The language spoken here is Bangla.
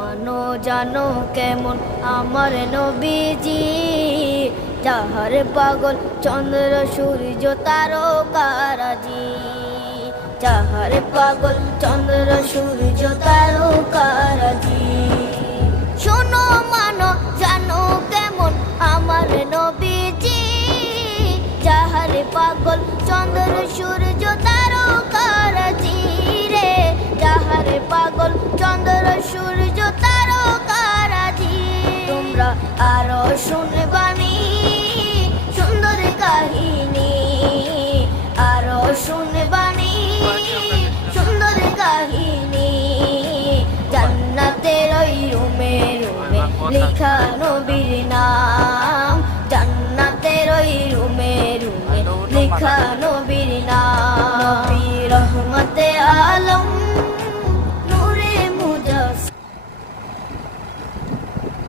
মানো জানো কেমন আমার নবীজি, যাহার পাগল চন্দ্র সূর্য তারকারাজি, যাহার পাগল চন্দ্র সূর্য তারকারাজি। শোনো মানো জানো কেমন আমার নবীজি, যাহার পাগল চন্দ্র সূর্য তারকারাজি রে, যাহার পাগল চন্দ্র সূর্য তারকারাজি। তোমরা আরো শুনবানি সুন্দর কাহিনী, আরো শুনবানি সুন্দর কাহিনী। জান্নাতের ওই রুমে রুমে লেখা নবীর নাম, জান্নাতের ওই রুমে রুমে লেখা নবীর